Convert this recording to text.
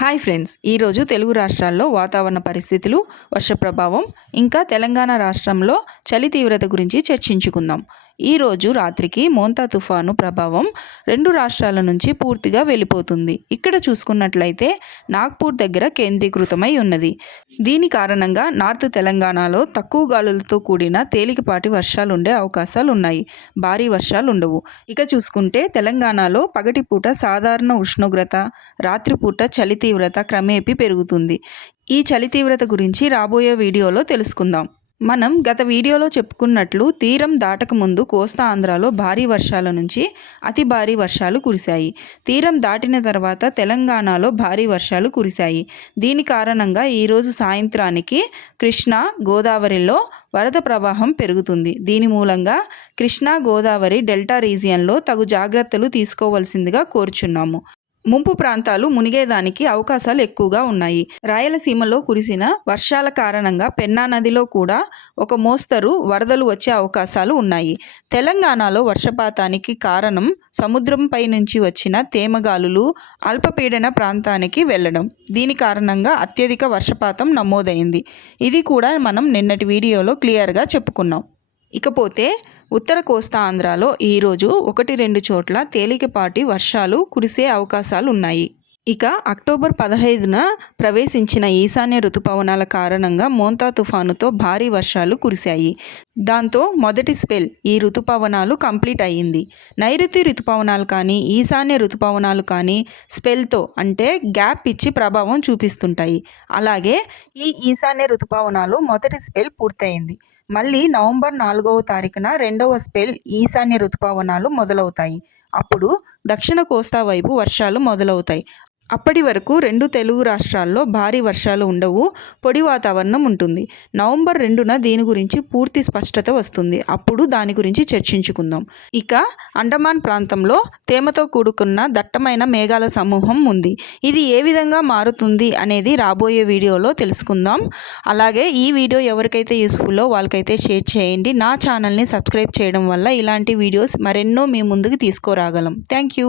Hi friends ఈరోజు తెలుగు రాష్ట్రాల్లో వాతావరణ పరిస్థితులు వర్ష ప్రభావం ఇంకా తెలంగాణ రాష్ట్రంలో చలి తీవ్రత గురించి చర్చించుకుందాం. ఈరోజు రాత్రికి మోంతా తుఫాను ప్రభావం రెండు రాష్ట్రాల నుంచి పూర్తిగా వెళ్ళిపోతుంది. ఇక్కడ చూసుకున్నట్లయితే నాగ్పూర్ దగ్గర కేంద్రీకృతమై ఉన్నది. దీని కారణంగా నార్త్ తెలంగాణలో తక్కువ గాలులతో కూడిన తేలికపాటి వర్షాలు ఉండే అవకాశాలు ఉన్నాయి భారీ వర్షాలు ఉండవు ఇక చూసుకుంటే తెలంగాణలో పగటిపూట సాధారణ ఉష్ణోగ్రత రాత్రిపూట చలి తీవ్రత క్రమేపీ పెరుగుతుంది. ఈ చలి తీవ్రత గురించి రాబోయే వీడియోలో తెలుసుకుందాం. మనం గత వీడియోలో చెప్పుకున్నట్లు తీరం దాటకముందు కోస్తా ఆంధ్రాలో భారీ వర్షాల నుంచి అతి భారీ వర్షాలు కురిశాయి. తీరం దాటిన తర్వాత తెలంగాణలో భారీ వర్షాలు కురిశాయి. దీని కారణంగా ఈరోజు సాయంత్రానికి కృష్ణా గోదావరిలో వరద ప్రవాహం పెరుగుతుంది. దీని మూలంగా కృష్ణా గోదావరి డెల్టా రీజియన్లో తగు జాగ్రత్తలు తీసుకోవాల్సిందిగా కోరుచున్నాము. ముంపు ప్రాంతాలు మునిగేదానికి అవకాశాలు ఎక్కువగా ఉన్నాయి. రాయలసీమలో కురిసిన వర్షాల కారణంగా పెన్నా నదిలో కూడా ఒక మోస్తరు వరదలు వచ్చే అవకాశాలు ఉన్నాయి. తెలంగాణలో వర్షపాతానికి కారణం సముద్రంపై నుంచి వచ్చిన తేమగాలులు అల్పపీడన ప్రాంతానికి వెళ్ళడం దీని కారణంగా అత్యధిక వర్షపాతం నమోదైంది. ఇది కూడా మనం నిన్నటి వీడియోలో క్లియర్గా చెప్పుకున్నాం. ఇకపోతే ఉత్తర కోస్తా ఆంధ్రాలో ఈరోజు ఒకటి రెండు చోట్ల తేలికపాటి వర్షాలు కురిసే అవకాశాలు ఉన్నాయి ఇక అక్టోబర్ పదహైదున ప్రవేశించిన ఈశాన్య ఋతుపవనాల కారణంగా మోంతా తుఫానుతో భారీ వర్షాలు కురిశాయి. దాంతో మొదటి స్పెల్ ఈ ఋతుపవనాలు కంప్లీట్ అయ్యింది. నైరుతి ఋతుపవనాలు కానీ ఈశాన్య ఋతుపవనాలు కానీ స్పెల్తో అంటే గ్యాప్ ఇచ్చి ప్రభావం చూపిస్తుంటాయి. అలాగే ఈ ఈశాన్య ఋతుపవనాలు మొదటి స్పెల్ పూర్తయింది. మళ్ళీ నవంబర్ నాలుగవ తారీఖున రెండవ స్పెల్ ఈశాన్య ఋతుపవనాలు మొదలవుతాయి. అప్పుడు దక్షిణ కోస్తా వైపు వర్షాలు మొదలవుతాయి. అప్పటి వరకు రెండు తెలుగు రాష్ట్రాల్లో భారీ వర్షాలు ఉండవు పొడి వాతావరణం ఉంటుంది. నవంబర్ రెండున దీని గురించి పూర్తి స్పష్టత వస్తుంది. అప్పుడు దాని గురించి చర్చించుకుందాం. ఇక అండమాన్ ప్రాంతంలో తేమతో కూడుకున్న దట్టమైన మేఘాల సమూహం ఉంది. ఇది ఏ విధంగా మారుతుంది అనేది రాబోయే వీడియోలో తెలుసుకుందాం. అలాగే ఈ వీడియో ఎవరికైతే యూస్ఫుల్లో వాళ్ళకైతే షేర్ చేయండి. నా ఛానల్ని సబ్స్క్రైబ్ చేయడం వల్ల ఇలాంటి వీడియోస్ మరెన్నో మీ ముందుకు తీసుకురాగలం. Thank you.